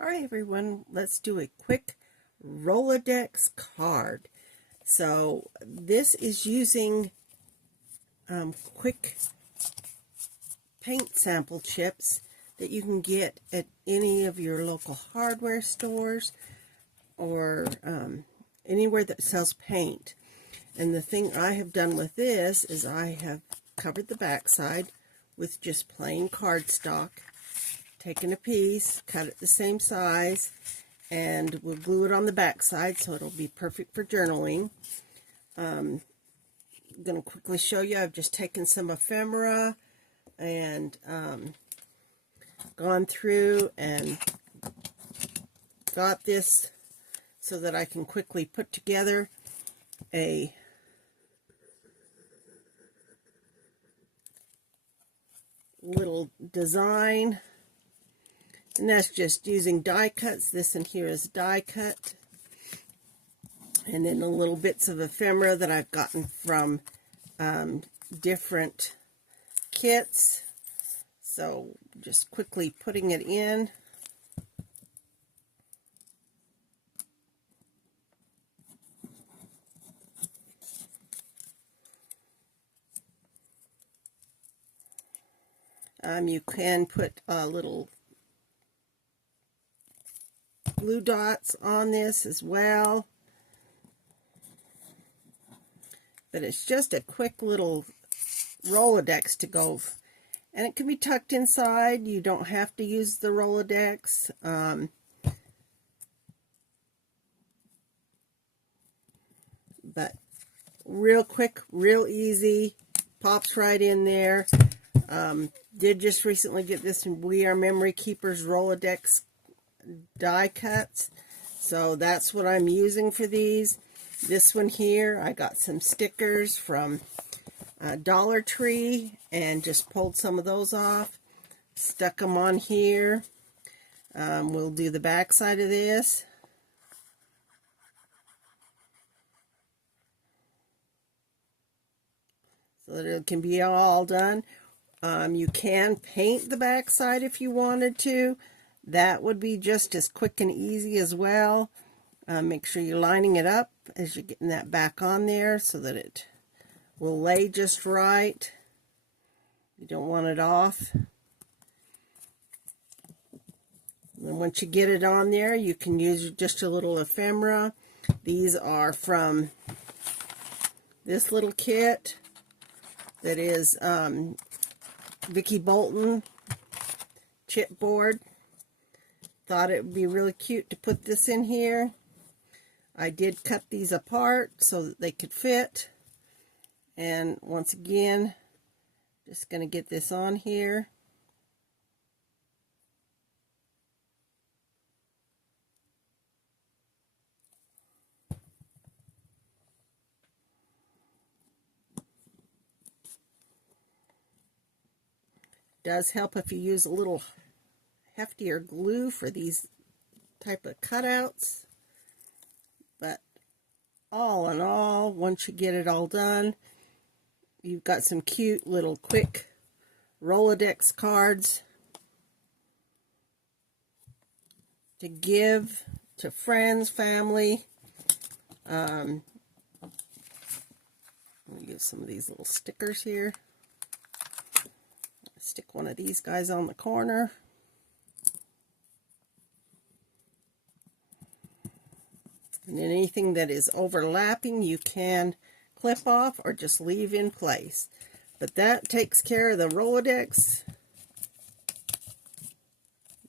Alright everyone, let's do a quick Rolodex card. So this is using quick paint sample chips that you can get at any of your local hardware stores or anywhere that sells paint. And the thing I have done with this is I have covered the backside with just plain cardstock, taken a piece, cut it the same size, and we'll glue it on the backside so it'll be perfect for journaling. I'm going to quickly show you. I've just taken some ephemera and gone through and got this so that I can quickly put together a little design. And that's just using die cuts. This in here is die cut. And then the little bits of ephemera that I've gotten from different kits. So just quickly putting it in. You can put little glue dots on this as well, but it's just a quick little Rolodex to go, and it can be tucked inside. You don't have to use the Rolodex. But real quick, real easy, pops right in there. Did just recently get this from We Are Memory Keepers Rolodex die cuts, so that's what I'm using for these. This one here, I got some stickers from Dollar Tree and just pulled some of those off, stuck them on here. We'll do the back side of this. So that it can be all done. You can paint the back side if you wanted to. That would be just as quick and easy as well. Make sure you're lining it up as you're getting that back on there so that it will lay just right. You don't want it off. And then once you get it on there, you can use just a little ephemera. These are from this little kit that is Vicki Bolton chipboard. Thought it would be really cute to put this in here. I did cut these apart so that they could fit. And once again, just going to get this on here. Does help if you use a little heftier glue for these type of cutouts, but all in all, once you get it all done, you've got some cute little quick Rolodex cards to give to friends, family. Let me give some of these little stickers here. Stick one of these guys on the corner. And then anything that is overlapping you can clip off or just leave in place. But that takes care of the Rolodex.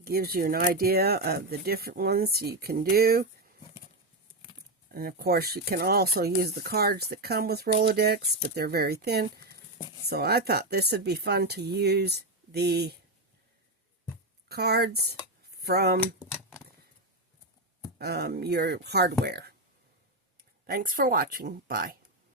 Gives you an idea of the different ones you can do. And of course you can also use the cards that come with Rolodex, but they're very thin. So I thought this would be fun to use the cards from your hardware. Thanks for watching. Bye.